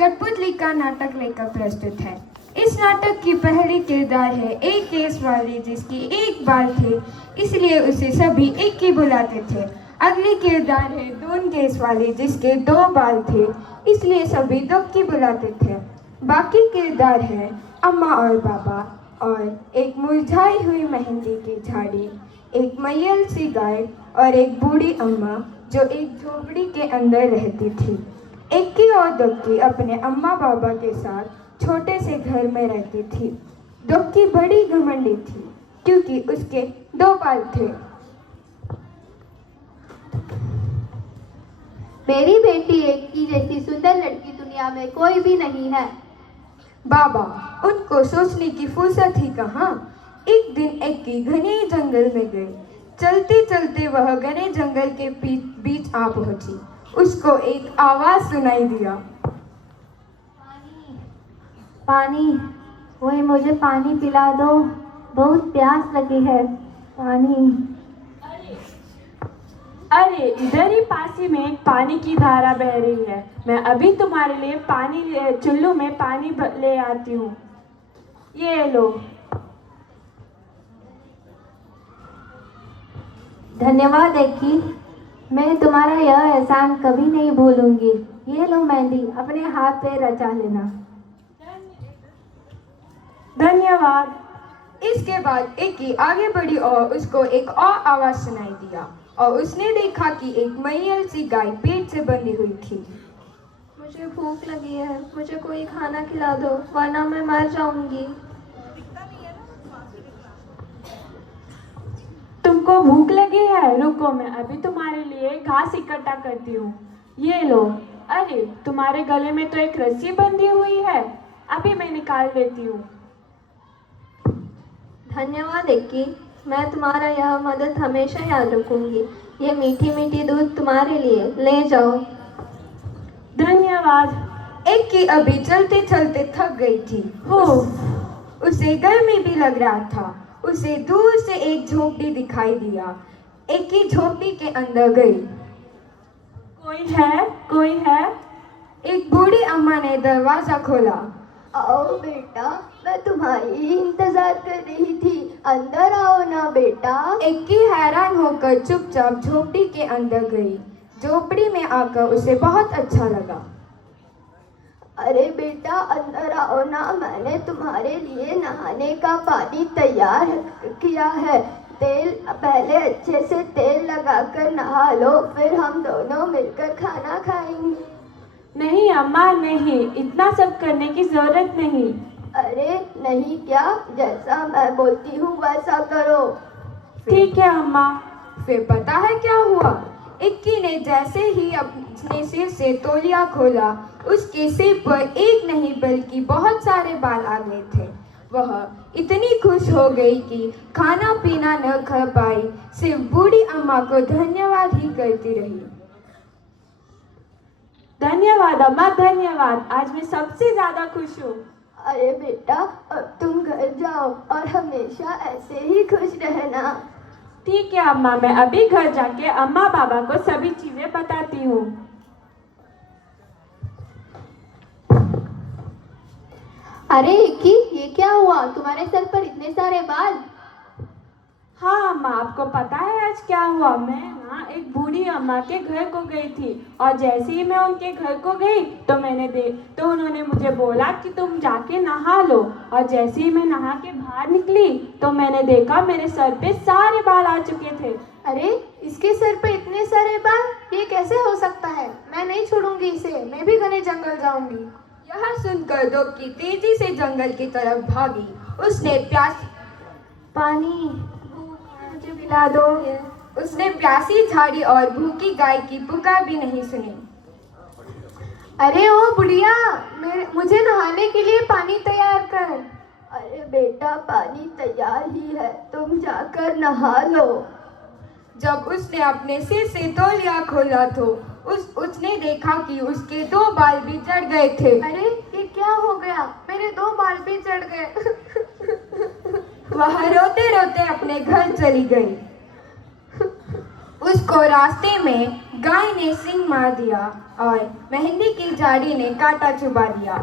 कठपुतली का नाटक लेकर प्रस्तुत है। इस नाटक की पहली किरदार है एक केस वाली जिसकी एक बाल थे, इसलिए उसे सभी एक ही बुलाते थे। अगली किरदार है दोन केस वाली जिसके दो बाल थे, इसलिए सभी दुक्की बुलाते थे। बाकी किरदार है अम्मा और बाबा और एक मुरझाई हुई मेहंदी की झाड़ी, एक मैयल सी गाय और एक बूढ़ी अम्मा जो एक झोपड़ी के अंदर रहती थी। इक्की और दुक्की अपने अम्मा बाबा के साथ छोटे से घर में रहती थी। दुक्की बड़ी घमंडी थी क्योंकि उसके दो बाल थे। मेरी बेटी इक्की जैसी सुंदर लड़की दुनिया में कोई भी नहीं है। बाबा, उनको सोचने की फुर्सत ही कहाँ। एक दिन इक्की घने जंगल में गई। चलते चलते वह घने जंगल के बीच आ पहुंची। उसको एक आवाज सुनाई दिया, पानी, पानी, वही मुझे पानी पिला दो, बहुत प्यास लगी है, पानी। अरे इधर ही पास ही में एक पानी की धारा बह रही है। मैं अभी तुम्हारे लिए चुल्लू में पानी ले आती हूँ। ये लो। धन्यवाद इक्की, मैं तुम्हारा यह एहसान कभी नहीं भूलूंगी। ये लो मेहंदी, अपने हाथ पे रचा लेना। धन्यवाद। इसके बाद इक्की आगे बढ़ी और उसको एक और आवाज सुनाई दिया और उसने देखा कि एक मैयल सी गाय पेट से बंधी हुई थी। मुझे भूख लगी है, मुझे कोई खाना खिला दो वरना मैं मर जाऊंगी। तुमको भूख लगी है? रुको, मैं अभी तुम्हारे लिए घास इकट्ठा करती हूँ। ये लो। अरे तुम्हारे गले में तो एक रस्सी बंधी हुई है, अभी मैं निकाल देती हूँ। धन्यवाद इक्की, मैं तुम्हारा यह मदद हमेशा याद रखूंगी। ये मीठी मीठी दूध तुम्हारे लिए, ले जाओ। धन्यवाद। इक्की अभी चलते चलते थक गई थी। उसे गर्मी भी लग रहा था। उसे दूर से एक झोपड़ी दिखाई दिया। इक्की झोपड़ी के अंदर गई। कोई है? कोई है? एक बूढ़ी अम्मा ने दरवाजा खोला। आओ बेटा, मैं तुम्हारी ही इंतजार कर रही थी, अंदर आओ ना बेटा। इक्की हैरान होकर चुपचाप झोपड़ी के अंदर गई। झोपड़ी में आकर उसे बहुत अच्छा लगा। अरे बेटा अंदर आओ ना, मैंने तुम्हारे लिए नहाने का पानी तैयार किया है। पहले अच्छे से तेल लगाकर नहा लो, फिर हम दोनों मिलकर खाना खाएंगे। नहीं अम्मा, नहीं, इतना सब करने की जरूरत नहीं। अरे नहीं क्या, जैसा मैं बोलती हूँ वैसा करो। ठीक है अम्मा। फिर पता है क्या हुआ? इक्की ने जैसे ही अपने सिर से तौलिया खोला, उसके सिर पर एक नहीं बल्कि बहुत सारे बाल आ गए थे। वह इतनी खुश हो गई कि खाना पीना न खा पाई, सिर्फ बूढ़ी अम्मा को धन्यवाद ही करती रही। धन्यवाद अम्मा, धन्यवाद। आज मैं सबसे ज्यादा खुश हूँ। अरे बेटा, अब तुम घर जाओ और हमेशा ऐसे ही खुश रहना। ठीक है अम्मा, मैं अभी घर जाके अम्मा बाबा को सभी चीजें बताती हूँ। अरे इक्की, ये क्या हुआ? तुम्हारे सर पर इतने सारे बाल। हाँ अम्मा, आपको पता है आज क्या हुआ? मैं ना एक बूढ़ी अम्मा के घर को गई थी और जैसे ही मैं उनके घर को गई तो उन्होंने मुझे बोला कि तुम जाके नहा लो। और जैसे ही मैं नहा के बाहर निकली तो मैंने देखा मेरे सर पे सारे बाल आ चुके थे। अरे इसके सर पे इतने सारे बाल, ये कैसे हो सकता है? मैं नहीं छोड़ूंगी इसे, मैं भी घने जंगल जाऊंगी। यह सुनकर दुक्की तेजी से जंगल की तरफ भागी। उसने पानी, मुझे पिला दो। उसने प्यासी झाड़ी और भूखी गाय की पुकार भी नहीं सुनी। अरे ओ बुढ़िया, मुझे नहाने के लिए पानी तैयार कर। अरे बेटा, पानी तैयार ही है, तुम जाकर नहा लो। जब उसने अपने सिर से तौलिया खोला तो उसने देखा कि उसके दो बाल भी चढ़ गए थे। अरे ये क्या हो गया? मेरे दो बाल भी चढ़ गए। वह रोते रोते अपने घर चली गई। उसको रास्ते में गाय ने सिंग मार दिया और मेहंदी की झाड़ी ने कांटा चुभा दिया।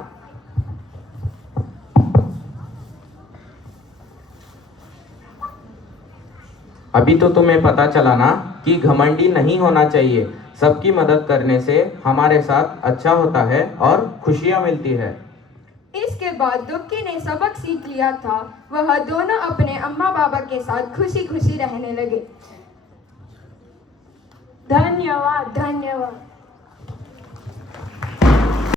अभी तो तुम्हें पता चला ना कि घमंडी नहीं होना चाहिए। सबकी मदद करने से हमारे साथ अच्छा होता है और खुशियाँ मिलती है। इसके बाद दुक्की ने सबक सीख लिया था। वह दोनों अपने अम्मा बाबा के साथ खुशी खुशी रहने लगे। धन्यवाद। धन्यवाद।